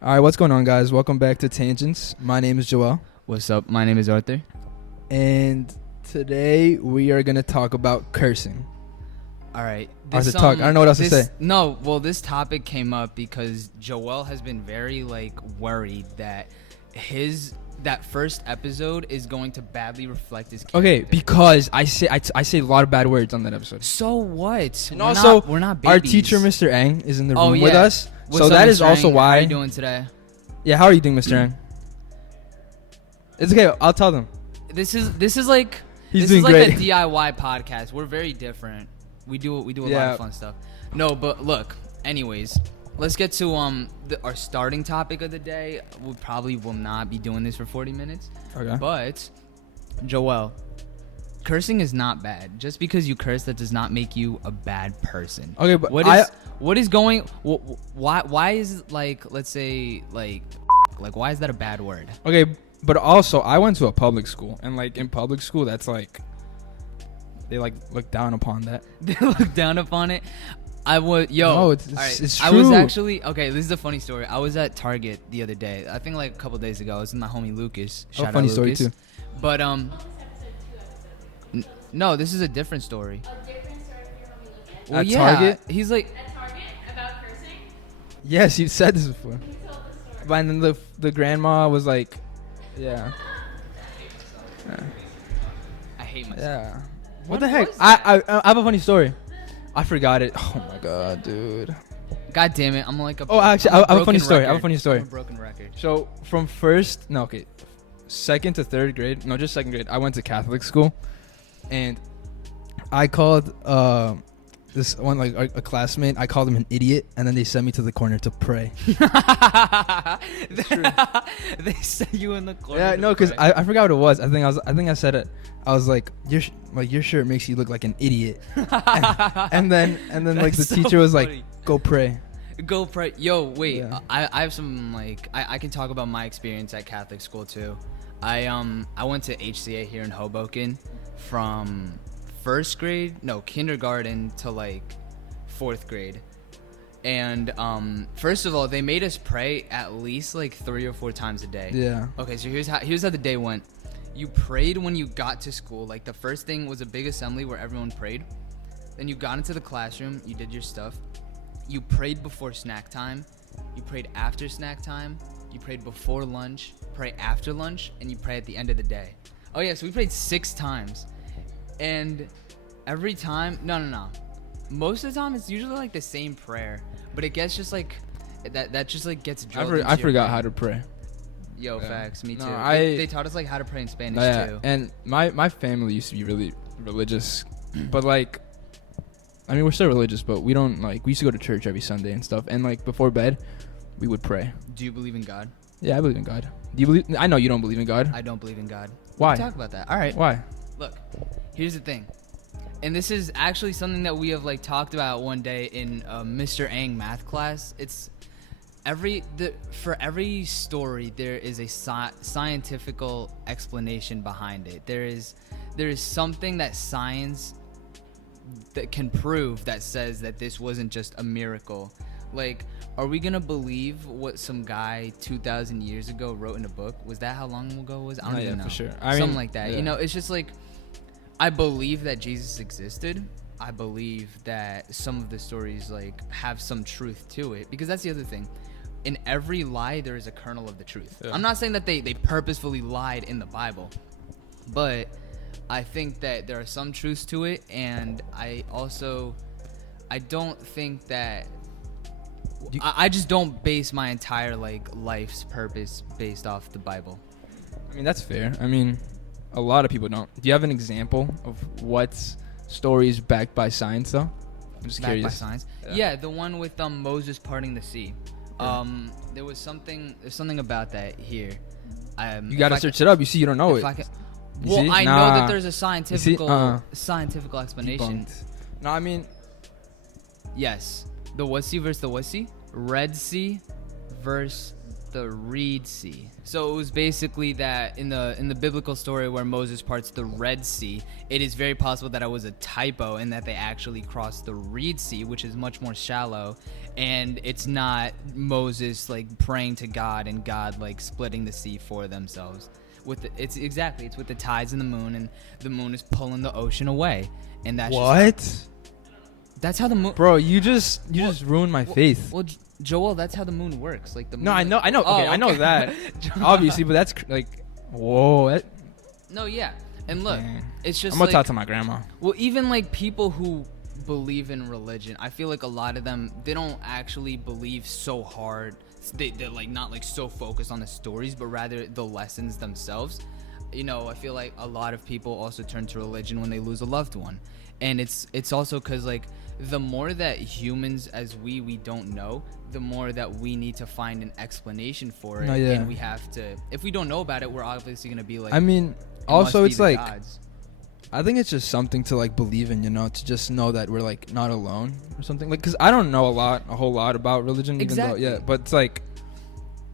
All right, what's going on, guys? Welcome back to Tangents. My name is Joel, What's up? My name is Arthur. and today we are going to talk about cursing. All right. Arthur, talk. I don't know what else to say. No, well, this topic came up because Joel has been very worried that that first episode is going to badly reflect his character. Okay, because I say a lot of bad words on that episode. So what? And also, we're not babies. our teacher, Mr. Ang, is in the room yeah. with us. What's so up, that Mr. is also Ang? why. How are you doing today? Yeah, how are you doing, Mr. Ang? It's okay. I'll tell them. This is like He's this doing is like great. a DIY podcast. We're very different. We do a lot of fun stuff. No, but look. Anyways, let's get to our starting topic of the day. We probably will not be doing this for 40 minutes. Okay. But Joel, cursing is not bad. Just because you curse, that does not make you a bad person. Okay, but why is let's say why is that a bad word? Okay, but also I went to a public school, and in public school, that's they look down upon that. They look down upon it. No, it's I was true. actually okay. This is a funny story. I was at Target the other day. I think a couple days ago. I was with my homie Lucas. Shout funny out story Lucas. too. But no, this is a different story. A different story with your homie Lucas? Well, At yeah, Target? he's like, At Target about cursing? Yes, you said this before. He told the story. But then the grandma was like, yeah. I hate myself. Yeah. What What the heck? was that? I have a funny story. I forgot it. Oh my god, dude. God damn it! I'm like a. Oh, actually, I'm I have a funny broken story. I have a record. funny story. I'm a broken record. So from second to third grade, no, just second grade, I went to Catholic school, and I called this one a classmate. I called him an idiot, and then they sent me to the corner to pray. They set you in the corner. Yeah, to no, because pray. I forgot what it was. I think I said it. I was like, your shirt makes you look like an idiot. and then the That's so teacher was funny. like, go pray. Go pray. Yo, wait. Yeah. I have some I can talk about my experience at Catholic school too. I went to HCA here in Hoboken from kindergarten to fourth grade. And first of all, they made us pray at least 3 or 4 times a day. Yeah. Okay, so here's how the day went. You prayed when you got to school. The first thing was a big assembly where everyone prayed. Then you got into the classroom, you did your stuff. You prayed before snack time. You prayed after snack time. You prayed before lunch, pray after lunch, and you pray at the end of the day. Oh yeah, so we prayed 6 times. And every time, no. Most of the time it's usually the same prayer, but it gets just that just gets drilled into I your forgot brain. how to pray. Yo, Yeah. facts, me too. No, They taught us how to pray in Spanish Yeah, too. and my family used to be really religious, but we're still religious, but we don't we used to go to church every Sunday and stuff, and before bed, we would pray. Do you believe in God? Yeah, I believe in God. Do you believe? I know you don't believe in God. I don't believe in God. Why? We can talk about that. All right. Why? Look, here's the thing. And this is actually something that we have talked about one day in Mr. Ang math class. It's for every story there is a scientific explanation behind it. There is something that science that can prove that says that this wasn't just a miracle. Are we gonna believe what some guy 2,000 years ago wrote in a book? Was that how long ago it was? I don't even know. For sure. Something like that. Yeah. It's just I believe that Jesus existed. I believe that some of the stories have some truth to it, because that's the other thing. In every lie there is a kernel of the truth. Yeah. I'm not saying that they purposefully lied in the Bible, but I think that there are some truths to it, and I don't think that I just don't base my entire life's purpose based off the Bible. That's fair. A lot of people don't. Do you have an example of what story is backed by science, though? I'm just Backed curious. by science. Yeah, the one with Moses parting the sea. Yeah. There's something about that here. You gotta search it up. You see, you don't know it. You see? I know Nah. that there's a scientific explanation. Debunked. No, Yes, the Wussy versus the Wussy, Red Sea versus the Reed Sea. So it was basically that in the biblical story where Moses parts the Red Sea, it is very possible that it was a typo and that they actually crossed the Reed Sea, which is much more shallow, and it's not Moses like praying to God and God like splitting the sea for themselves. It's with the tides and the moon is pulling the ocean away, and that's how the moon. Bro, you just ruined my faith. Well, Joel, that's how the moon works. Like the moon. No, I know. Oh, Okay, I know that. Obviously, but that's whoa. No, yeah, and look, it's just. I'm gonna talk to my grandma. Well, even like people who believe in religion, I feel like a lot of them, they don't actually believe so hard. They're like not like so focused on the stories, but rather the lessons themselves. You know, I feel like a lot of people also turn to religion when they lose a loved one, and it's also because like the more that humans as we don't know, the more that we need to find an explanation for it. And we have to, if we don't know about it, we're obviously gonna be like, I mean, also it's like gods. I think it's just something to like believe in, you know, to just know that we're like not alone or something. Like, cause I don't know a whole lot about religion, exactly. even though, but it's like,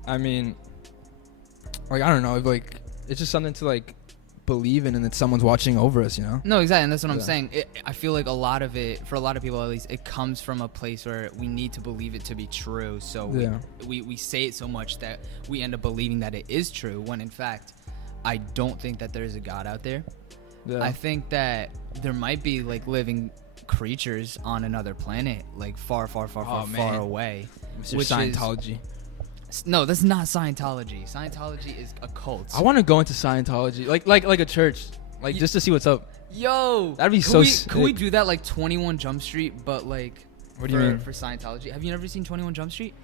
I mean, like I don't know, like it's just something to like believe in, and that someone's watching over us, you know. No, exactly, and that's what I'm saying. I feel like a lot of it, for a lot of people at least, it comes from a place where we need to believe it to be true. So we say it so much that we end up believing that it is true, when in fact, I don't think that there is a God out there. Yeah. I think that there might be like living creatures on another planet, like far away. Which Scientology. No, that's not Scientology. Scientology is a cult. I want to go into Scientology, like a church, like just to see what's up. Yo, that'd be sick. Could we do that like 21 Jump Street, but like what do you mean for Scientology? Have you never seen 21 Jump Street?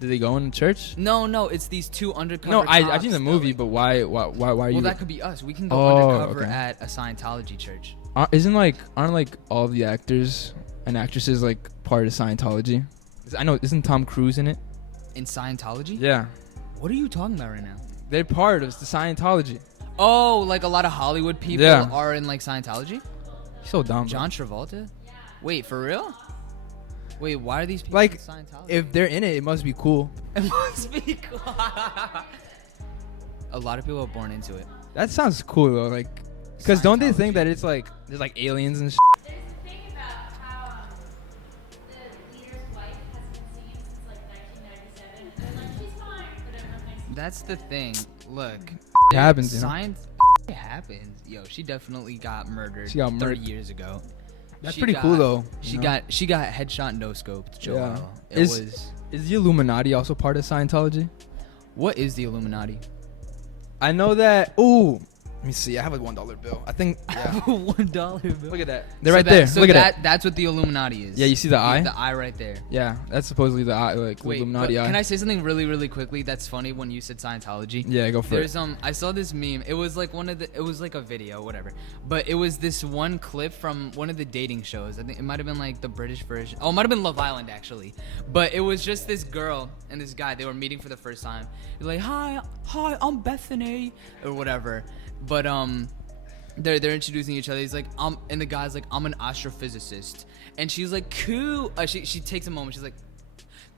Did they go in church? No, it's these two undercover. No, I've seen the movie, like, but why are you? Well, that could be us. We can go undercover at a Scientology church. Aren't like all the actors and actresses like part of Scientology? I know, isn't Tom Cruise in it? In Scientology? Yeah. What are you talking about right now? They're part of the Scientology. Oh, like a lot of Hollywood people are in like Scientology? So dumb. John Travolta? Yeah. Wait, for real? Wait, why are these people like, in Scientology? If they're in it, it must be cool. It must be cool. A lot of people are born into it. That sounds cool though, like, because don't they think that it's like there's like aliens and shit? There's a thing about how the leader's wife has been seen since like 1997. And they're like, she's fine, but everyone thinks. That's the thing. Look, it happens. It happens. Yo, she definitely got murdered. She got 30 years ago. That's pretty cool though. She got headshot, no scoped. Joel. Yeah. Is the Illuminati also part of Scientology? What is the Illuminati? I know that. Ooh, let me see. I have a $1 bill. I think. Yeah. $1 bill. Look at that. They're right there. Look at that. That's what the Illuminati is. Yeah, you see the eye? The eye right there. Yeah, that's supposedly the eye, like Wait, Illuminati eye. Can I say something really, really quickly? That's funny when you said Scientology. Yeah, go for it. I saw this meme. It was like it was like a video, whatever. But it was this one clip from one of the dating shows. I think it might have been like the British version. Oh, it might have been Love Island actually. But it was just this girl and this guy. They were meeting for the first time. They're like, hi, I'm Bethany or whatever. But they're introducing each other. He's like, and the guy's like, I'm an astrophysicist, and she's like, cool. She takes a moment. She's like,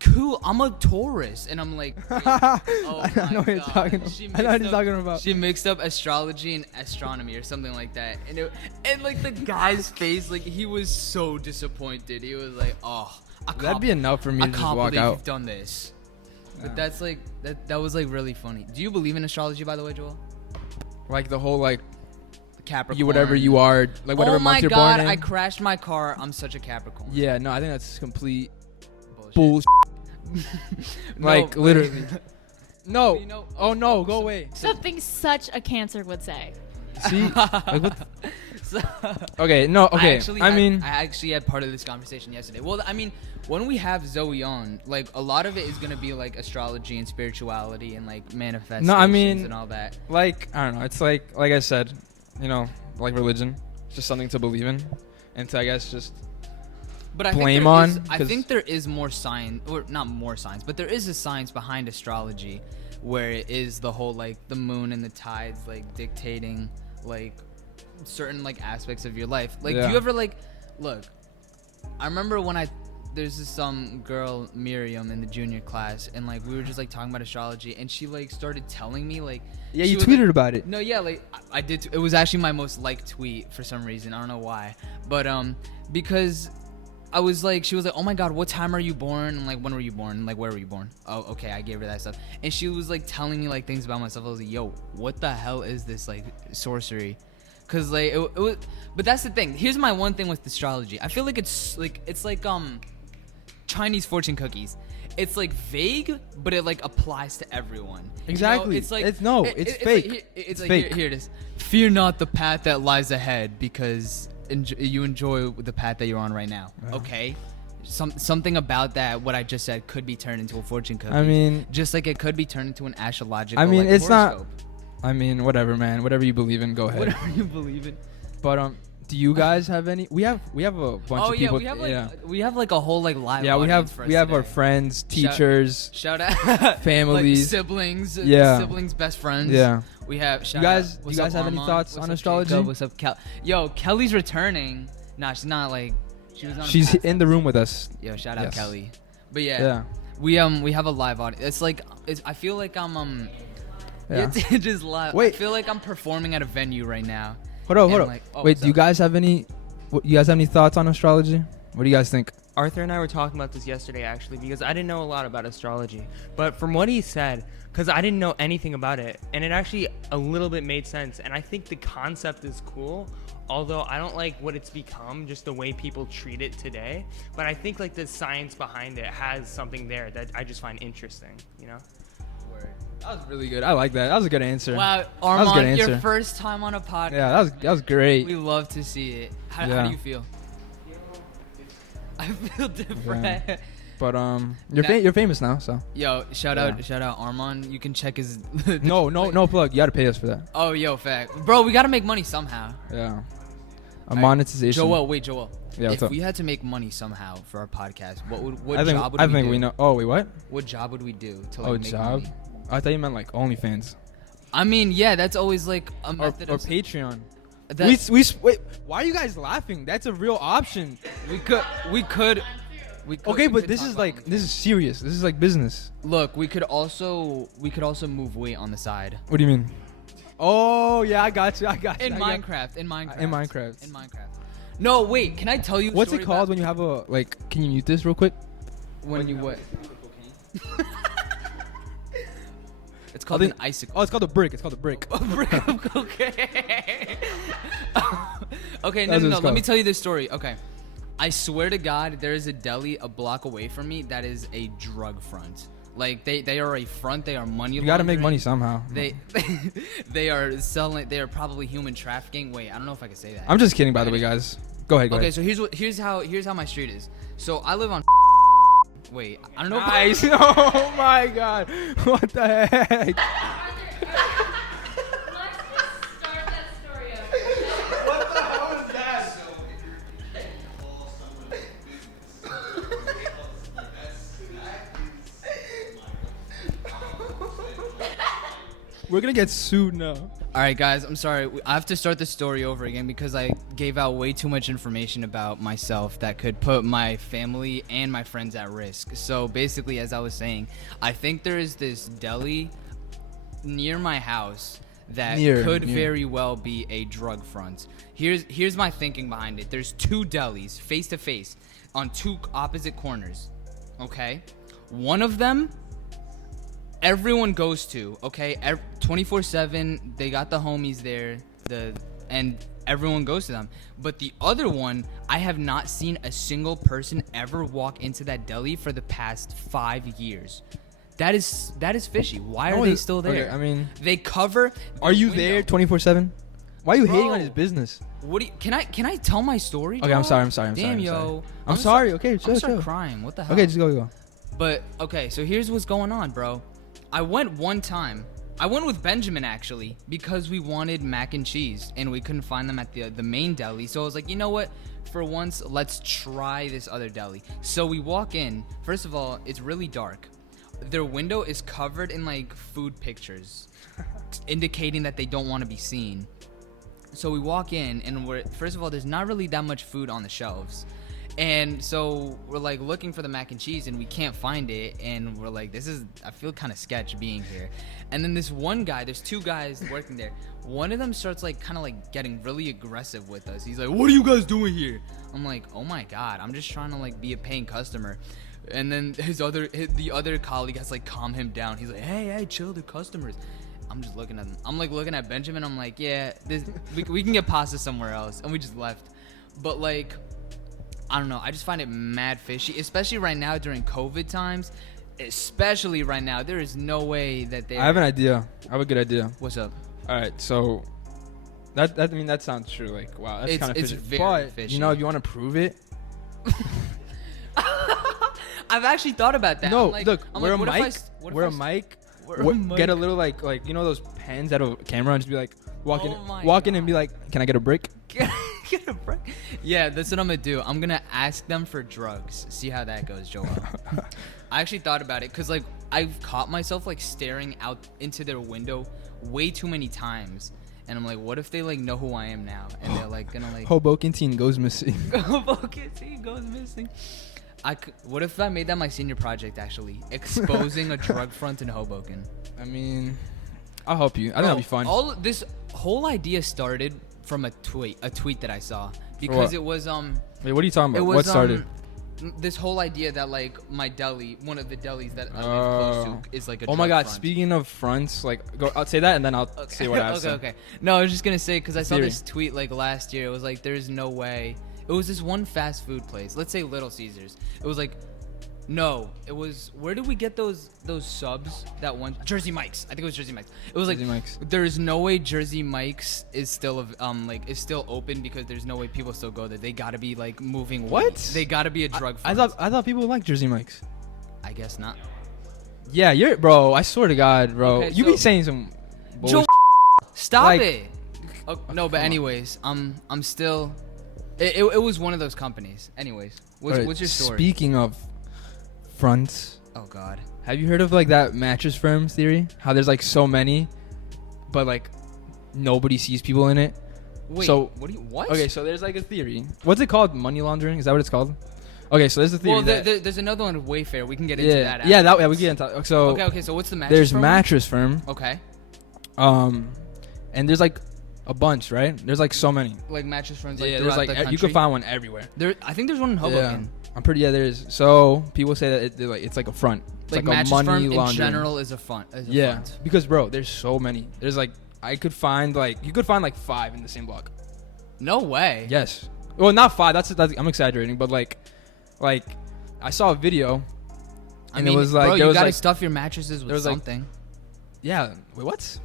cool. I'm a Taurus, and I'm like, oh I know what you're talking about. I know what he's talking about. She mixed up astrology and astronomy or something like that, and like the guy's face, like he was so disappointed. He was like, oh, that'd be enough for me to just walk out. I can't believe you've done this. But that's like that was like really funny. Do you believe in astrology, by the way, Joel? Like the whole like Capricorn. Whatever you are, like whatever month you're born in. Oh my god, I crashed my car. I'm such a Capricorn. Yeah, no, I think that's complete bullshit. Like literally. No. You know, oh no, go away. Something such a Cancer would say. See? Like, what okay, no, okay. I actually had part of this conversation yesterday. Well, I mean, when we have Zoe on, like a lot of it is gonna be like astrology and spirituality and like manifestations and all that. Like, I don't know. It's like I said, you know, like religion. It's just something to believe in, and to, I guess, just blame on. I think there is more science, or not more science, but there is a science behind astrology, where it is the whole like the moon and the tides like dictating like certain like aspects of your life. Like, do you ever like look? I remember when I there's this girl Miriam in the junior class, and like we were just like talking about astrology, and she like started telling me like. Yeah, she you was, tweeted like, about it. No, yeah, like I did. It was actually my most liked tweet for some reason. I don't know why, but because I was like, she was like, oh my god, what time are you born? And like, when were you born? And like, where were you born? Oh, okay, I gave her that stuff, and she was like telling me like things about myself. I was like, yo, what the hell is this like sorcery? Cause like it was, but that's the thing. Here's my one thing with astrology. I feel like it's like Chinese fortune cookies. It's like vague, but it like applies to everyone. Exactly. You know, it's like it's fake. Like, it's like fake. Here it is. Fear not the path that lies ahead, because you enjoy the path that you're on right now. Yeah. Okay. Something about that, what I just said, could be turned into a fortune cookie. I mean, just like it could be turned into an astrological. I mean, like, it's horoscope. not. I mean, whatever, man. Whatever you believe in, go ahead. Whatever you believe in. But do you guys have any? We have a bunch of people. We have like a whole like live. Yeah, we have our friends, teachers, shout out families, like siblings, siblings, best friends. Yeah, we have. Do you guys have any thoughts on astrology? Jacob? What's up, Yo, Kelly's returning. Nah, she's not like. She's in the room with us. Yo, shout out Kelly. But yeah, we have a live audience. It's like I feel like I'm Yeah. It's just live. Wait. I feel like I'm performing at a venue right now. Hold on. Like, Wait, do you guys have any? You guys have any thoughts on astrology? What do you guys think? Arthur and I were talking about this yesterday, actually, because I didn't know a lot about astrology. But from what he said, because I didn't know anything about it, and it actually a little bit made sense. And I think the concept is cool, although I don't like what it's become, just the way people treat it today. But I think like the science behind it has something there that I just find interesting, you know? That was really good. I like that. That was a good answer. Wow, That was a good Armand, your answer. first time on a podcast. Yeah, that was great. We love to see it. How do you feel? I feel different. Yeah. But you're famous now, so. Yo, shout out Armand. You can check his. No plug. You gotta pay us for that. Oh, yo, fact, bro. We gotta make money somehow. Yeah. Monetization. Joel. Yeah, what's if up? we had to make money somehow for our podcast, what I think, job would we do? I think we know. Oh wait, what? What job would we do to like make job? money? I thought you meant like OnlyFans. I mean, yeah, that's always like a Or method of Patreon. that- Wait, why are you guys laughing? That's a real option. we could. Okay, we but could this talk is about like OnlyFans. this is serious. This is like business. Look, we could also move weight on the side. What do you mean? Oh yeah, I got you. In Minecraft. No, wait. Can I tell you? What's it called when you have a like? Can you mute this real quick? When you what? It's called an icicle. Oh, it's called a brick. It's called a brick. A brick of cocaine. Okay, That's what no. it's Let me called. tell you this story. Okay, I swear to God, there is a deli a block away from me that is a drug front. Like they are a front. They are money. You gotta make laundering. money somehow. They are selling. They are probably human trafficking. Wait, I don't know if I can say that. I'm just kidding, by the way, guys. Go ahead. Okay, so here's how my street is. So I live on. Wait, I don't know. Nice. Oh my God. What the heck? Let's just start that story over. What the hell is that? We're gonna get sued now. All right, guys, I'm sorry. I have to start the story over again because I gave out way too much information about myself that could put my family and my friends at risk. So basically, as I was saying, I think there is this deli near my house that could very well be a drug front. Here's my thinking behind it. There's two delis face to face on two opposite corners. Okay, one of them everyone goes to, okay? 24/7, they got the homies there, and everyone goes to them. But the other one, I have not seen a single person ever walk into that deli for the past 5 years. That is fishy. Why are they still there? Okay, I mean, they cover. are you window. there 24/7? Why are you hating Bro. on his business? What do you, can I tell my story? Okay, dog? I'm sorry. Damn, yo. I'm sorry. Okay, I'm chill. start crying. What the hell? Okay, just go. But okay, so here's what's going on, bro. I went one time. I went with Benjamin actually because we wanted mac and cheese and we couldn't find them at the main deli. So I was like, you know what? For once, let's try this other deli. So we walk in. First of all, it's really dark. Their window is covered in like food pictures, indicating that they don't want to be seen. So we walk in and first of all, there's not really that much food on the shelves. And so we're like looking for the mac and cheese and we can't find it. And we're like, I feel kind of sketch being here. And then this one guy, there's two guys working there. One of them starts like kind of like getting really aggressive with us. He's like, what are you guys doing here? I'm like, oh my God, I'm just trying to like be a paying customer. And then the other colleague has like calm him down. He's like, hey, chill, the customers. I'm just looking at them. I'm like looking at Benjamin. I'm like, yeah, we can get pasta somewhere else. And we just left. But like, I don't know. I just find it mad fishy, especially right now during COVID times. Especially right now, there is no way that they. I have an idea. I have a good idea. What's up? All right, so that sounds true. Like, wow, that's kind of fishy. Very but fishy. you know, if you want to prove it, I've actually thought about that. no, I'm like, look, I'm wear like, a mic. wear a mic. Get a little like you know those pens out of a camera and just be like walk in and be like, can I get a brick? Get a break. Yeah, that's what I'm gonna do. I'm gonna ask them for drugs. See how that goes, Joel. I actually thought about it because like I've caught myself like staring out into their window way too many times, and I'm like, what if they like know who I am now and they're like gonna like Hoboken teen goes missing. Hoboken teen goes missing. What if I made that my senior project actually exposing a drug front in Hoboken? I mean, I'll help you. I think that'll be fun. All this whole idea started from a tweet that I saw because it was Wait, what are you talking about? it was What started? This whole idea that like my deli, one of the delis that I live close to, is like a Oh my drug God! front. Speaking of fronts, like, I'll say that and then I'll say what I have to say. Okay. No, I was just gonna say because I saw Theory. this tweet like last year. It was like, there's no way. It was this one fast food place. Let's say Little Caesars. It was like, no, it was. Where did we get those subs? That one, Jersey Mike's. I think it was Jersey Mike's. It was Jersey like, Mike's. there's no way Jersey Mike's is still is still open because there's no way people still go there. They gotta be like moving. What? Weight. They gotta be a drug. I thought people like Jersey Mike's. I guess not. Yeah, bro. I swear to God, bro. Okay, You so- be saying some Joe, bullshit. stop Like- it. Oh, no, but Come on. anyways, I'm still. It was one of those companies. Anyways, what's Alright, your story? Speaking of fronts, Oh God. have you heard of like that mattress firm theory? How there's like so many, but like nobody sees people in it. Wait. So- What? Okay, so there's like a theory. What's it called? Money laundering? Is that what it's called? Okay, so there's a theory. Well, that, there's another one, Wayfair. We can get into that. yeah, afterwards. we get into. So Okay. So what's the mattress? there's firm? mattress firm. Okay. And there's like a bunch, right? There's like so many. Like mattress firms. Like Yeah, throughout there's like the you country? can find one everywhere. I think there's one in Hoboken. I'm pretty. Yeah, there is. So people say that it's like a front. It's Like like, a mattress money firm in laundering. general is a front. Yeah, because bro, there's so many. There's like you could find like 5 in the same block. No way. Yes. Well, not 5. That's I'm exaggerating, but like I saw a video. I And mean, it was like bro, there you was gotta like stuff your mattresses with there was, like- something. yeah. Wait, what?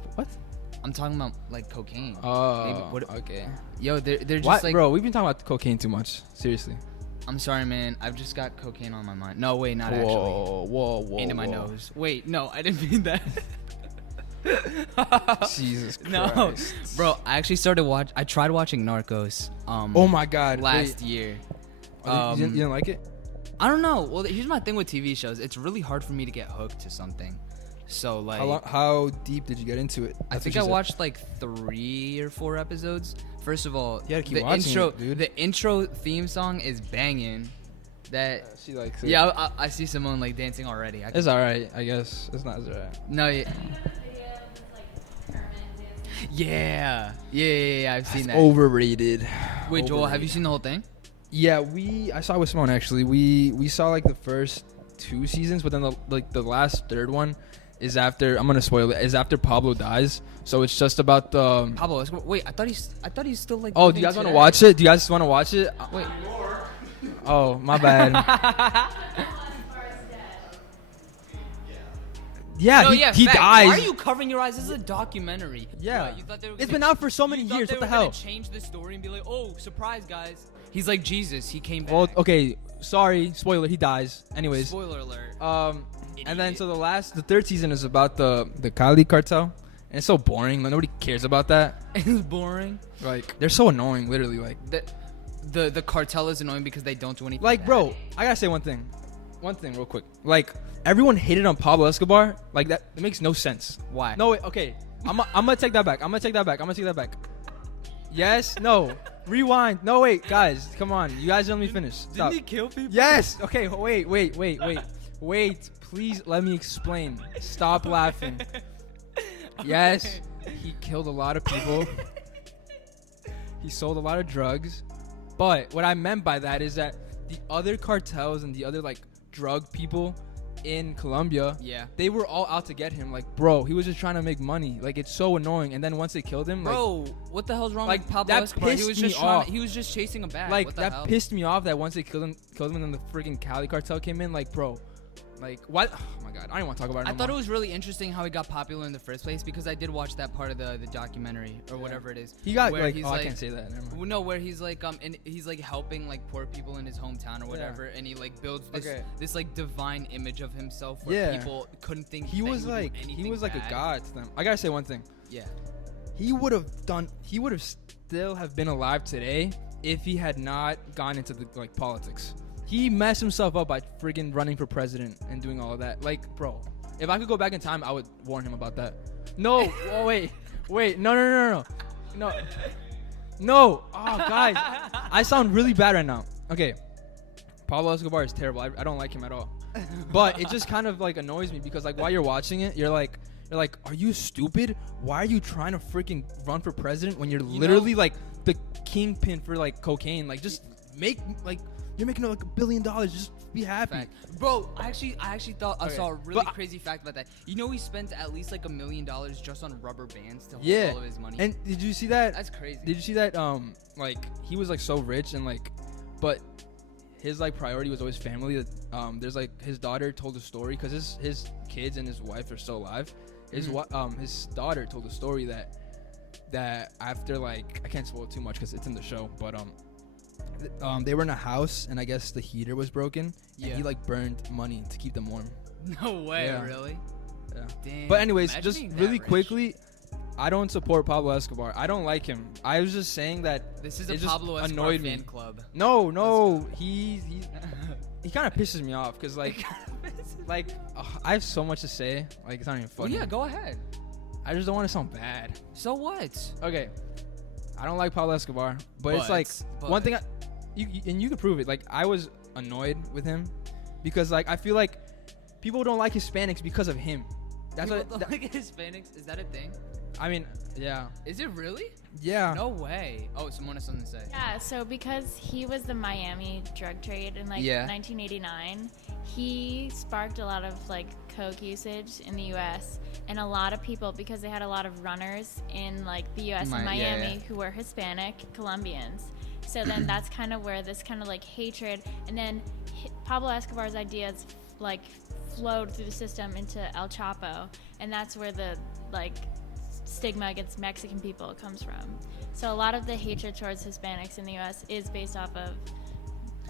I'm talking about like cocaine. Oh, Maybe- what- okay. Yo, they're just What, like. bro? We've been talking about cocaine too much. Seriously. I'm sorry, man. I've just got cocaine on my mind. No, wait, not Whoa, actually. Into my nose. Wait, no, I didn't mean that. Jesus Christ. No, bro. I actually I tried watching Narcos. Oh my God. Last year. Wait. You didn't like it? I don't know. Well, here's my thing with TV shows. It's really hard for me to get hooked to something. So like, How deep did you get into it? I think I watched like 3 or 4 episodes. First of all, You gotta keep the watching intro, it, dude. the intro theme song is banging. That She likes it. yeah, I see Simone like dancing already. It's alright, I guess. It's not as alright. No, yeah, Video with like Herman dancing. yeah. I've seen that. Overrated. Wait, Joel, have you Overrated. seen the whole thing? Yeah, I saw it with Simone actually. We saw like the first 2 seasons, but then the last third one is after. I'm gonna spoil it. Is after Pablo dies. So it's just about the. Pablo Escobar. Wait, I thought he's still like. Oh, do you guys want to watch it? Do you guys want to watch it? Wait. Oh, my bad. Yeah, No, he fact. dies. Why are you covering your eyes? This is a documentary. Yeah. What, you thought they were It's gonna- been out for so many you thought years. they What the were gonna hell? Change the story and be like, oh, surprise, guys. He's like Jesus. He came back. Well, okay. Sorry, spoiler. He dies. Anyways. Spoiler alert. And then so the third season is about the Cali cartel, and it's so boring. Like, nobody cares about that. It's boring. Like they're so annoying, literally. Like The cartel is annoying because they don't do anything. Like, bad. bro, I gotta say one thing real quick. Like, everyone hated on Pablo Escobar. Like, that it makes no sense. Why? No, wait, okay. I'm gonna take that back. Yes, no. Rewind. No, wait, guys, come on. You guys let me finish. Stop. Didn't he kill people? Yes. Okay. Wait. Please let me explain. Stop laughing. Yes, he killed a lot of people. He sold a lot of drugs. But what I meant by that is that the other cartels and the other like drug people in Colombia, Yeah. they were all out to get him. Like, bro, he was just trying to make money. Like, it's so annoying. And then once they killed him, Bro, what the hell's wrong like, with Pablo that Escobar? He pissed was me just off. he was just chasing a bag. like what the that hell? pissed me off that once they killed him and then the freaking Cali cartel came in. Like, bro, like what? Oh my god, I don't want to talk about it. I no thought it more. was really interesting how he got popular in the first place because I did watch that part of the documentary or whatever it is. He got where like, he's oh, I can't say that. Never mind. Well, no, where he's like and he's like helping like poor people in his hometown or whatever, and he like builds this Okay. this like divine image of himself where Yeah. people couldn't think He that was would do like anything a bad. god to them. I gotta say one thing. Yeah. He would have still have been alive today if he had not gone into the like politics. He messed himself up by friggin' running for president and doing all of that. Like, bro, if I could go back in time, I would warn him about that. No, oh wait, no. Oh, guys, I sound really bad right now. Okay, Pablo Escobar is terrible. I don't like him at all. But it just kind of like annoys me because like while you're watching it, you're like, are you stupid? Why are you trying to freaking run for president when you're literally like the kingpin for like cocaine? Like, just make like you're making like $1 billion. Just be happy. Fact. Bro, I actually thought I Okay. saw a really But- crazy fact about that. You know, he spent at least like $1 million just on rubber bands to hold Yeah. all of his money. And did you see that? That's crazy. Did you see that? Like he was like so rich and like, but his like priority was always family. There's like his daughter told a story because his kids and his wife are still alive. His daughter told a story that after like I can't spoil it too much because it's in the show, but they were in a house and I guess the heater was broken and he like burned money to keep them warm. No way, Yeah. really? Yeah. Damn. But anyways, Imagine just being that really rich. quickly, I don't support Pablo Escobar. I don't like him. I was just saying that This is a it just Pablo Escobar annoyed fan me. club. No, he kind of pisses me off because like I have so much to say. Like it's not even Well, funny. yeah, go ahead. I just don't want to sound bad. So what? Okay, I don't like Pablo Escobar, but it's like one thing. You can prove it. Like I was annoyed with him because like I feel like people don't like Hispanics because of him. That's People what. don't like Hispanics? Is that a thing? I mean, yeah, Is it really? yeah. No way. Oh, someone has something to say. Yeah, so because he was the Miami drug trade in like Yeah. 1989, he sparked a lot of like coke usage in the U.S. and a lot of people because they had a lot of runners in like the U.S. and Yeah, Miami yeah. who were Hispanic Colombians. So then that's kind of where this kind of like hatred and then Pablo Escobar's ideas like flowed through the system into El Chapo, and that's where the like stigma against Mexican people comes from. So a lot of the hatred towards Hispanics in the U.S. is based off of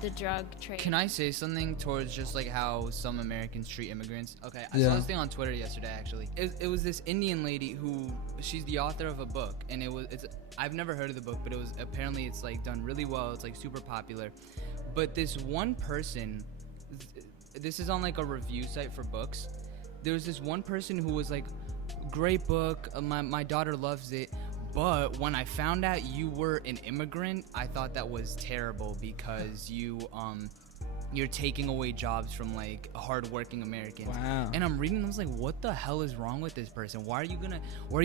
the drug trade. Can I say something towards just like how some Americans treat immigrants? Okay, I Yeah. saw this thing on Twitter yesterday actually. It was this Indian lady who she's the author of a book, and I've never heard of the book, but apparently it's like done really well. It's like super popular. But this one person, this is on like a review site for books. There was this one person who was like, great book, my daughter loves it. But when I found out you were an immigrant, I thought that was terrible because you're taking away jobs from like hardworking Americans. Wow. And I'm reading, I was like, what the hell is wrong with this person? Why are you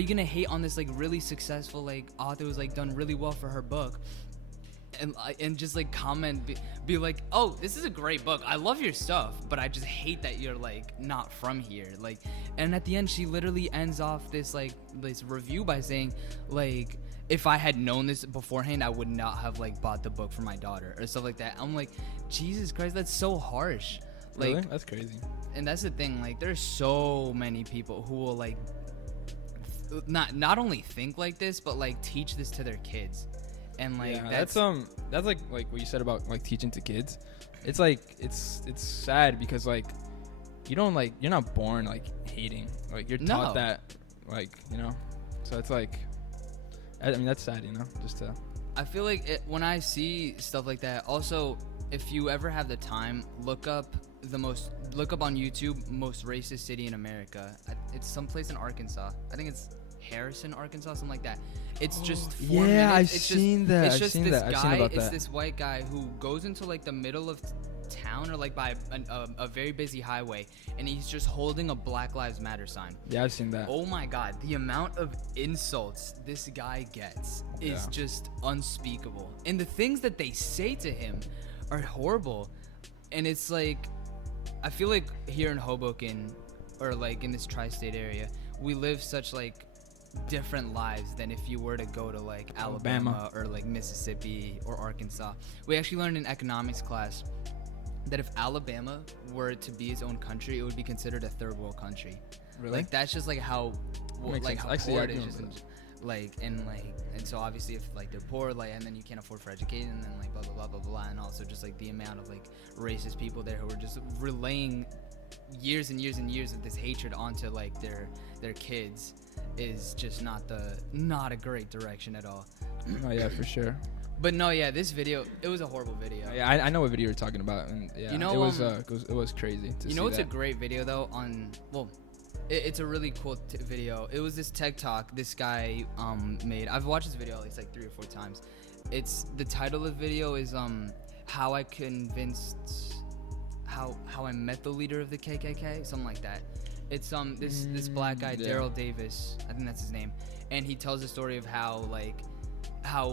gonna hate on this like really successful like author who's like done really well for her book? And just like comment, be like, oh, this is a great book. I love your stuff, but I just hate that you're like not from here. Like, and at the end, she literally ends off this review by saying, like, if I had known this beforehand, I would not have like bought the book for my daughter or stuff like that. I'm like, Jesus Christ, that's so harsh. Like, Really? That's crazy. and that's the thing. Like, there's so many people who will like not only think like this, but like teach this to their kids. And like Yeah, that's like what you said about like teaching to kids. It's like it's sad because like you're not born like hating. Like you're taught No. that, like, you know. So it's like I mean that's sad, you know, just to I feel like when I see stuff like that. Also, if you ever have the time, look up on YouTube most racist city in America. It's someplace in Arkansas. I think it's Harrison, Arkansas, something like that. It's just 4 Yeah, minutes. I've It's seen that. It's I've just seen this that. I've guy. seen about It's that. this white guy who goes into like the middle of town or like by a very busy highway, and he's just holding a Black Lives Matter sign. Yeah, I've seen that. Oh my God, the amount of insults this guy gets is Yeah. just unspeakable. And the things that they say to him are horrible. And it's like, I feel like here in Hoboken, or like in this tri-state area, we live such like different lives than if you were to go to like Alabama or like Mississippi or Arkansas. We actually learned in economics class that if Alabama were to be its own country, it would be considered a third world country. Really? Like that's just like how Makes like sense. how Actually, poor I it is do just know that. like and so obviously if like they're poor, like, and then you can't afford for education, and then like blah blah blah blah blah, and also just like the amount of like racist people there who are just relaying years and years and years of this hatred onto like their kids is just not a great direction at all. Oh yeah, for sure. But no, yeah, this video, it was a horrible video. Yeah, I know what video you're talking about, and yeah, You know, it was crazy to see You know what's that. a great video though? It's a really cool video. It was this tech talk this guy made. I've watched this video at least like 3 or 4 times. It's the title of the video is how I met the leader of the KKK, something like that. It's this black guy, Yeah. Daryl Davis, I think that's his name, and he tells the story of how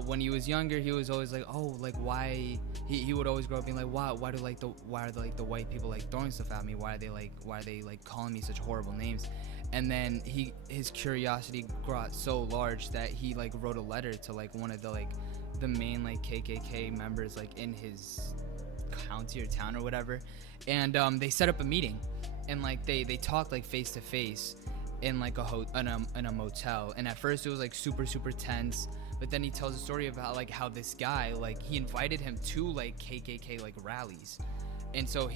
when he was younger he was always like, oh, like why he would always grow up being like, why are the white people like throwing stuff at me, why are they like calling me such horrible names. And then his curiosity got so large that he like wrote a letter to like one of the main like KKK members like in his county or town or whatever, and they set up a meeting, and like they talked like face to face in like in a motel. And at first it was like super tense, but then he tells a story about like how this guy, like, he invited him to like KKK like rallies, and so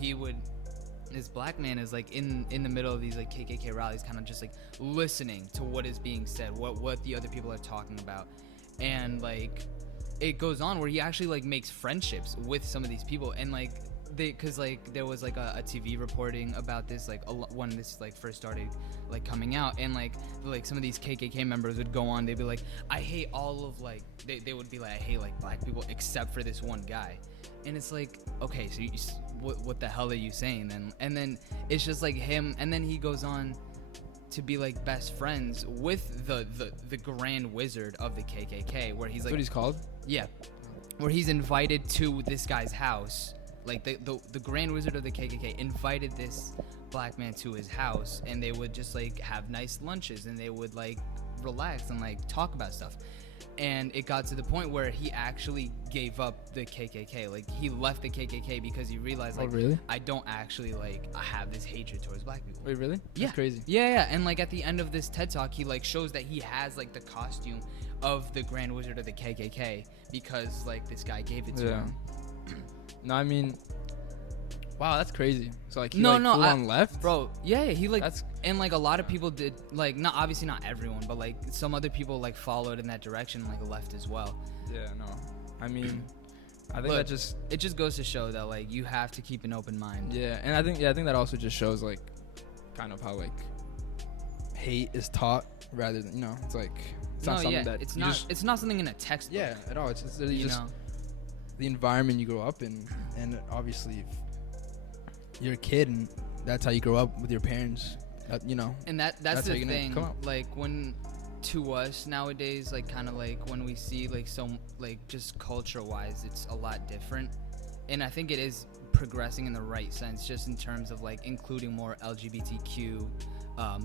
this black man is like in the middle of these like KKK rallies, kind of just like listening to what is being said, what the other people are talking about. And like it goes on where he actually like makes friendships with some of these people, and like because like there was like a TV reporting about this like when this like first started like coming out, and like some of these KKK members would go on, they'd be like, I hate all of like they would be like, I hate like black people except for this one guy. And it's like, okay, so what the hell are you saying then? And then it's just like him, and then he goes on to be like best friends with the Grand Wizard of the KKK, where he's like, That's what he's called? yeah, where he's invited to this guy's house. Like the Grand Wizard of the KKK invited this black man to his house, and they would just like have nice lunches, and they would like relax and like talk about stuff. And it got to the point where he actually gave up the KKK. Like he left the KKK because he realized like, Oh, really? I don't actually like have this hatred towards black people. Wait, really? That's Yeah. crazy. Yeah. And like at the end of this TED Talk, he like shows that he has like the costume of the Grand Wizard of the KKK because like this guy gave it to Yeah. him. No, I mean, wow, that's crazy. So like he No, like, no, full on left? Bro, yeah, he like, That's- and like a lot of people did, like, not obviously not everyone, but like some other people like followed in that direction, like left as well. Yeah, no. I mean, I think Look, that just it just goes to show that like you have to keep an open mind. yeah, and I think that also just shows like kind of how like hate is taught rather than, it's like it's not something that it's you not just, it's not something in a textbook. yeah, at all. It's just literally you just know. the environment you grow up in, and obviously if you're a kid and that's how you grow up with your parents, And that's That's how the you're gonna thing. come up. Like when to us nowadays, like kind of like when we see like some like just culture wise, it's a lot different. And I think it is progressing in the right sense, just in terms of like including more LGBTQ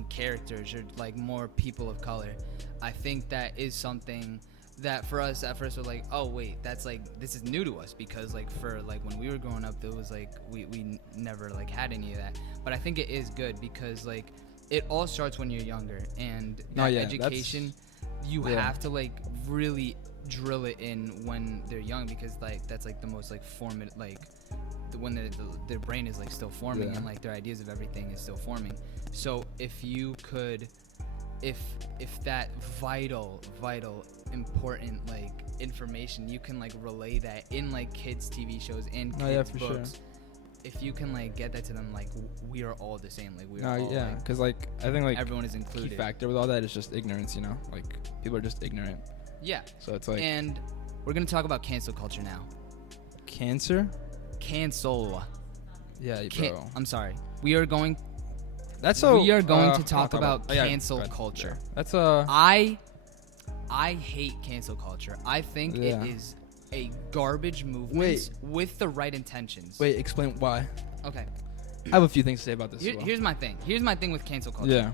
characters or like more people of color. I think that is something that for us at first we're like, oh wait, that's like, this is new to us, because like for like when we were growing up, there was like we never like had any of that. But I think it is good because like it all starts when you're younger, and that education you have to like really drill it in when they're young, because like that's like the most like formative, like when their brain is like still forming, and like their ideas of everything is still forming. So if you could, if that vital important like information, you can like relay that in like kids TV shows and kids books, if you can like get that to them, like we are all the same, like we are all, yeah, like, because like I think like everyone is key included. factor with all that is just ignorance. You know, like people are just ignorant. Yeah. So it's like And we're gonna talk about cancel culture now. cancer. Cancel. Yeah, Can- bro. I'm sorry. We are going That's so. we are going to I'll talk about yeah, cancel go ahead. culture. Yeah. That's I hate cancel culture. I think Yeah. it is a garbage movement Wait. with the right intentions. Wait, explain why. Okay. I have a few things to say about this. Here, as well. here's my thing. Here's my thing with cancel culture. Yeah.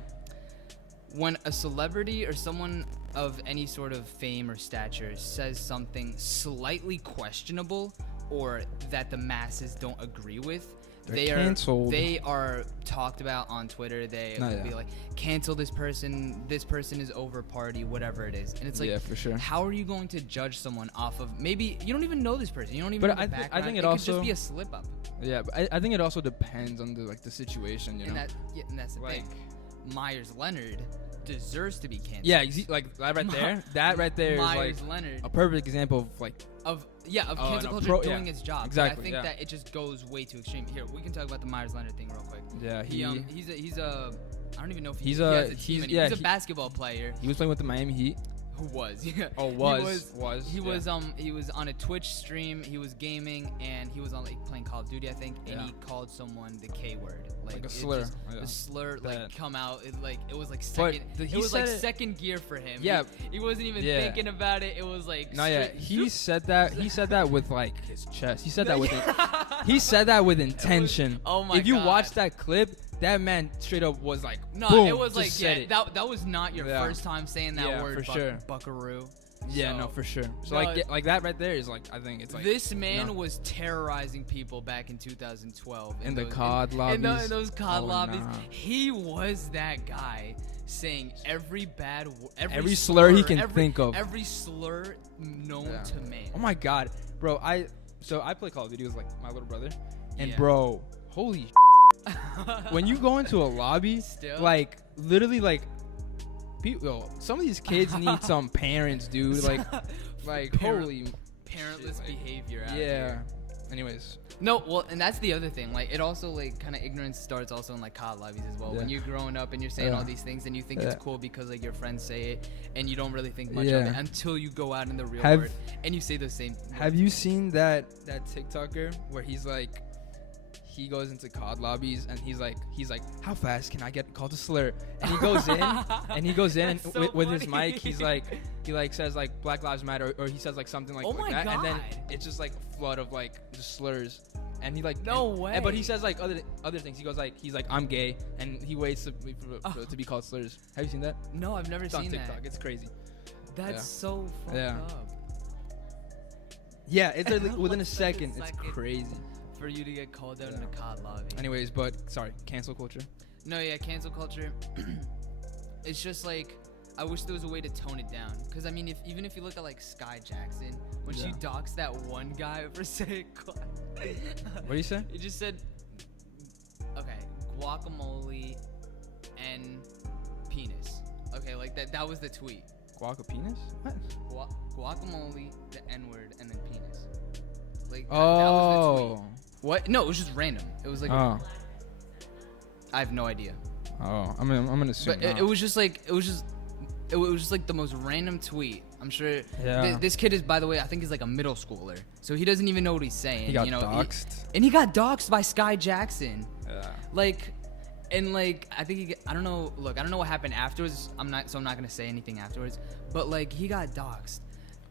When a celebrity or someone of any sort of fame or stature says something slightly questionable or that the masses don't agree with, They're canceled. They are talked about on Twitter. They will be like, cancel this person. This person is over party, whatever it is. And it's like, yeah, for sure. how are you going to judge someone off of maybe you don't even know this person? You don't even But know the I background. think it could also- just be a slip up. Yeah, but I think it also depends on the situation. You know. And that's the Like- thing. Myers Leonard deserves to be canceled. Yeah, you see, like that right there. That right there is like Myers Leonard a perfect example of like. of cancel no, culture doing yeah. its job. Exactly, But I think yeah. that it just goes way too extreme. Here, we can talk about the Myers Leonard thing real quick. Yeah, He's a I don't even know if he He's has a- a team he's- anymore. yeah, He's a basketball player he was playing with the Miami Heat. who was. Yeah. Oh, He was on a Twitch stream. He was gaming and he was on like playing Call of Duty, I think, and Yeah. he called someone the K word. Like a it slur. just- Yeah. The slur like That- come out. It was like But second. he It was like said it- second gear for him. Yeah. He wasn't even Yeah. thinking about it. It was like No, yeah, straight- he said that. He said that with like his chest. He said that with. He said that with intention. oh my If you God. watch that clip, that man straight up was like, No, boom, it was just like said yeah, it. that was not your Yeah. first time saying that Yeah, word, for sure. buckaroo. Yeah, So- no, for sure. So No, like, like that right there is like, I think it's like This man no. was terrorizing people back in 2012 In the those- COD lobbies. In those COD Oh, lobbies, nah. he was that guy saying every bad, Every slur he can think of. every slur known Yeah. to man. Oh my god, bro! I play Call of Duty with like my little brother, and Yeah. bro, holy, when you go into a lobby, Still? like literally like, people, some of these kids need some parents, dude. Like Parent- holy, parentless like, behavior. Out yeah. here. Anyways, No, well, and that's the other thing. Like, it also like kind of ignorance starts also in like COD lobbies as well. When Yeah. you're growing up and you're saying Yeah. all these things and you think Yeah. it's cool because like your friends say it and you don't really think much of Yeah. it until you go out in the real Have- world and you say those same. have you seen that TikToker where he's like, he goes into COD lobbies and he's like, how fast can I get called a slur? And he goes in and That's so with his funny. mic, he like says like Black Lives Matter or he says like something like, Oh like my that, and then God. it's just like a flood of like just slurs. And he like No and- way. But he says like other things. He goes like he's like I'm gay and he waits to be called slurs. Have you seen that? No, I've never It's on seen TikTok. that. It's crazy. That's Yeah. so fucked Yeah. up. Yeah, it's like, within Within a a second. It's second. crazy. For you to get called out in Yeah. a COD lobby. Anyways, but sorry, cancel culture. No, yeah, cancel culture. It's just like I wish there was a way to tone it down. Cause I mean, even if you look at like Sky Jackson, when she Yeah. doxed that one guy for saying, What do you say? It just said, okay, guacamole and penis. Okay, like that was the tweet. Guac a penis? What? Guacamole, the N-word, and then penis. Like that was the tweet. Oh. What? No, it was just random. It was like Oh. I have no idea. Oh. I'm gonna assume. But it was just like it was just like the most random tweet. I'm sure. Yeah. This kid is, by the way, I think he's like a middle schooler, so he doesn't even know what he's saying. He got you know, doxxed. and he got doxxed by Sky Jackson. Yeah. Like, and like I think I don't know. Look, I don't know what happened afterwards. I'm not gonna say anything afterwards. But like he got doxxed.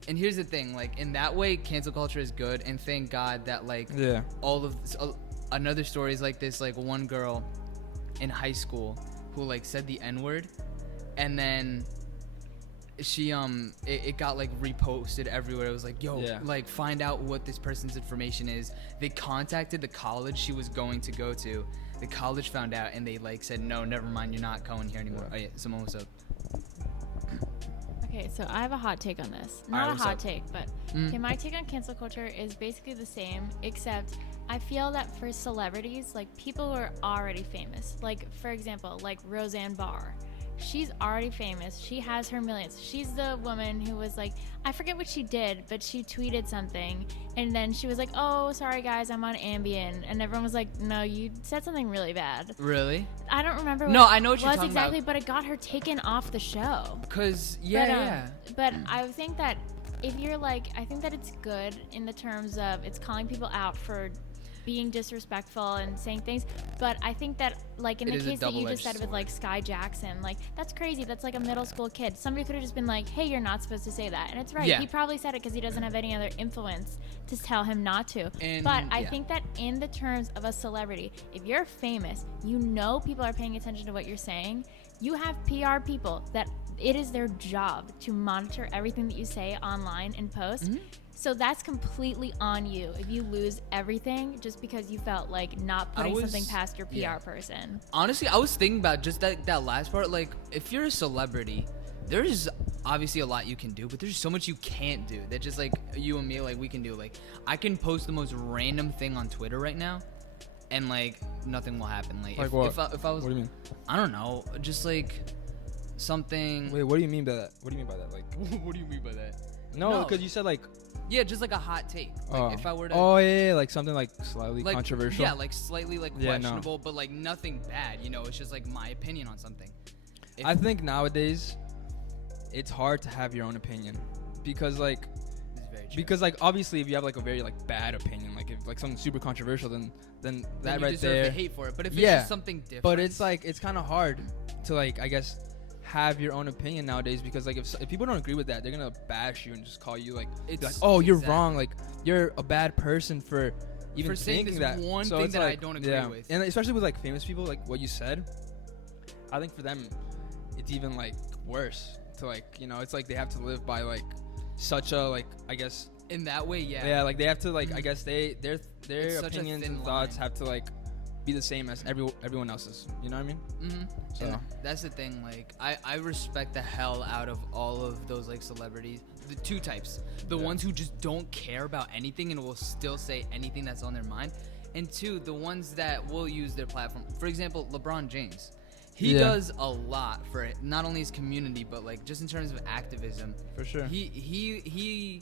And here's the thing, like in that way, cancel culture is good, and thank God that like Yeah. all of this, another story is like this, like one girl in high school who like said the N-word, and then she it got like reposted everywhere. It was like, yo, Yeah. like find out what this person's information is. They contacted the college she was going to go to. The college found out and they like said, no, never mind, you're not going here anymore. Yeah. Oh yeah, someone was up. Okay, so I have a hot take on this. Alright, Not what's a hot up? take, but okay, my take on cancel culture is basically the same, except I feel that for celebrities, like people who are already famous, like for example, like Roseanne Barr, she's already famous. She has her millions. She's the woman who was like, I forget what she did, but she tweeted something, and then she was like, oh, sorry guys, I'm on Ambien, and everyone was like, no, you said something really bad. Really? I don't remember what No, it I know what you're was talking exactly, about. but it got her taken off the show. Cause But I think that if you're like, I think that it's good in the terms of it's calling people out for being disrespectful and saying things, but I think that like in It the is a case that you double-edged just said with sword. like Sky Jackson, like that's crazy. That's like a middle school kid. Somebody could have just been like, hey, you're not supposed to say that, and it's right. Yeah. He probably said it because he doesn't have any other influence to tell him not to. And, but I yeah. think that in the terms of a celebrity, if you're famous, you know people are paying attention to what you're saying. You have PR people that it is their job to monitor everything that you say online and post. Mm-hmm. So that's completely on you if you lose everything just because you felt like not I putting was- something past your PR yeah. person. Honestly, I was thinking about just that last part. Like, if you're a celebrity, there's obviously a lot you can do, but there's so much you can't do that just like you and me, like we can do. Like, I can post the most random thing on Twitter right now, and like nothing will happen. Like if, what? if I was, What do you mean? I don't know, just like something. Wait, what do you mean by that? What do you mean by that? Like, What do you mean by that? no, No. because you said like, Yeah, just like a hot take. Like if I were to. oh yeah, like something like slightly like, controversial. Yeah, like slightly like Yeah, no. questionable, but like nothing bad. You know, it's just like my opinion on something. If- I think nowadays it's hard to have your own opinion because like It's very true. because like obviously if you have like a very like bad opinion, like if like something super controversial, then Then that you right deserve there. the hate for it. But if it's Yeah, just something different, But it's like it's kind of hard to like I guess have your own opinion nowadays because like if people don't agree with that, they're gonna bash you and just call you like, be like It's- oh you're exactly. wrong, like you're a bad person for even For saying thinking this that one so thing it's that I like, don't agree yeah. with. And especially with like famous people, like what you said, I think for them it's even like worse to like, you know, it's like they have to live by like such a like I guess in that way, yeah. yeah, like they have to like I guess their It's such a opinions thin and thoughts line. have to like be the same as everyone else's, you know what I mean? Mm-hmm. So- And that's the thing. Like, I respect the hell out of all of those like celebrities. The two types: the Yeah. ones who just don't care about anything and will still say anything that's on their mind, and two, the ones that will use their platform. For example, LeBron James. He Yeah. does a lot for not only his community, but like just in terms of activism. For sure. He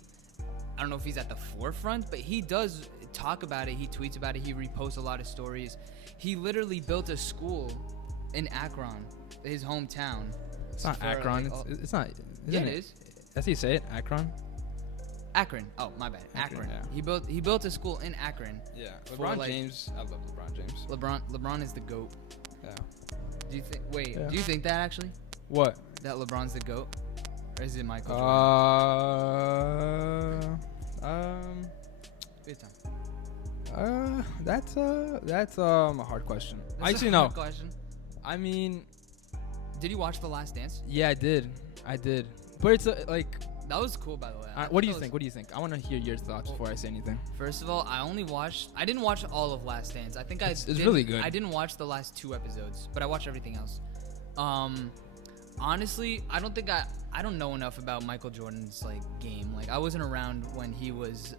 I don't know if he's at the forefront, but he does talk about it. He tweets about it. He reposts a lot of stories. He literally built a school in Akron, his hometown. It's not for, Akron. like, all- It's not. Yeah, isn't it is. That's how you say it. Akron. Akron. Oh, my bad. Akron, Akron. yeah. He built a school in Akron. Yeah. For, LeBron like- James. I love LeBron James. LeBron is the GOAT. Yeah. Do you think? Wait. Yeah. Do you think that actually? What? That LeBron's the GOAT, or is it Michael? Jordan? Good time. That's a hard question. That's Actually, a no. hard question. I mean, Did you watch The Last Dance? yeah, I did. But it's like, That was cool, by the way. what do you think? What do you think? I want to hear your thoughts before I say anything. First of all, I didn't watch all of Last Dance. I think It's did- really good. I didn't watch the last 2 episodes, but I watched everything else. Honestly, I don't know enough about Michael Jordan's like game. Like I wasn't around when he was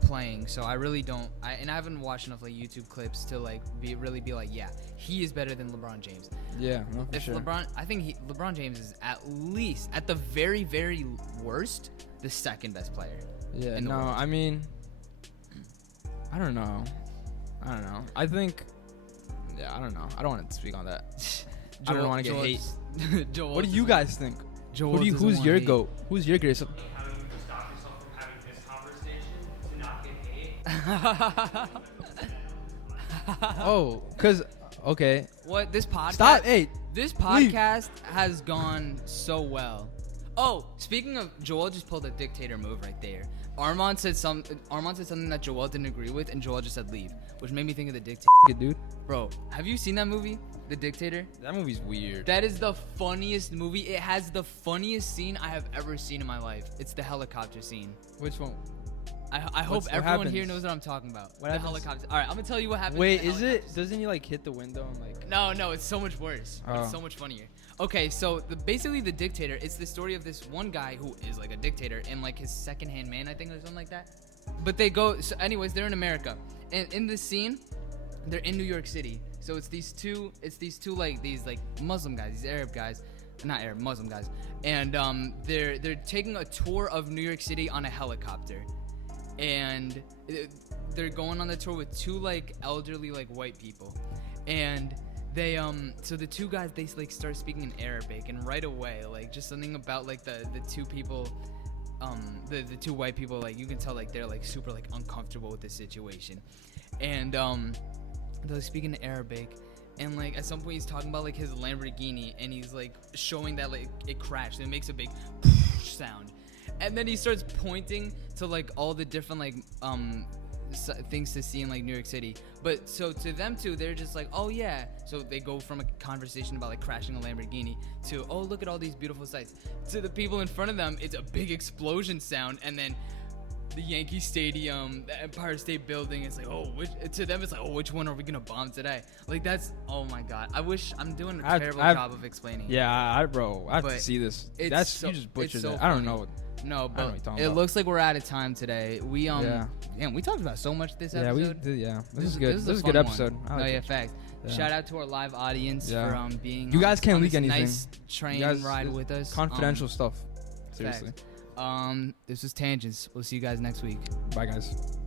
playing, so I really don't. I haven't watched enough like YouTube clips to like be like, yeah, he is better than LeBron James. Yeah, no, for If sure. I think LeBron James is at least, at the very, very worst, the second best player. Yeah, in the no, world. I mean, I don't know. I think, yeah, I don't know. I don't want to speak on that. I don't want to get hate. Joel What do you guys think? Joel doesn't Who's want your hate. GOAT? Who's your greatest? Having to stop yourself from having this conversation to not get hate. Oh, cause okay. What this podcast? Stop. Hey, This leave. podcast has gone so well. Oh, speaking of, Joel just pulled a dictator move right there. Armand said something that Joel didn't agree with, and Joel just said leave, which made me think of the dictator. dude. Bro, have you seen that movie, The Dictator? That movie's weird. That is the funniest movie. It has the funniest scene I have ever seen in my life. It's the helicopter scene. Which one? I hope What everyone here happens? knows what I'm talking about. What the happens? helicopter. All right, I'm gonna tell you what happens. Wait, in the is helicopter it? Doesn't he like hit the window and like? No, it's so much worse. Oh. It's so much funnier. Okay, so basically the dictator, it's the story of this one guy who is like a dictator and like his second-hand man, I think, or something like that. But they go, so anyways, they're in America. And in this scene, they're in New York City. So it's these two like these like Muslim guys, these Arab guys, not Arab, Muslim guys, and they're taking a tour of New York City on a helicopter, and they're going on the tour with two like elderly like white people, and they so the two guys, they like start speaking in Arabic, and right away like just something about like the two people, the two white people, like you can tell like they're like super like uncomfortable with the situation, and they're speaking in Arabic. And like at some point he's talking about like his Lamborghini, and he's like showing that like it crashed and it makes a big sound, and then he starts pointing to like all the different like things to see in like New York City. But so to them too, they're just like, oh yeah. So they go from a conversation about like crashing a Lamborghini to, oh look at all these beautiful sights. To the people in front of them, it's a big explosion sound, and then the Yankee Stadium, the Empire State Building. It's like, to them it's like, oh, which one are we gonna bomb today? Like that's, oh my god. I wish I'm doing a terrible job of explaining. Yeah, I have to see this. That's so, you just butchered so it. I don't know. No, but I don't know what you're talking it about. looks like we're out of time today. We yeah, we talked about so much this yeah, episode. we did. Yeah, this is good. This is a good fun episode. one. I like No, yeah, it. fact. Yeah. Shout out to our live audience Yeah. for being. You guys can't on leak this anything. Nice train You guys- ride with us. Confidential stuff. Seriously. Fact. This was Tangents. We'll see you guys next week. Bye, guys.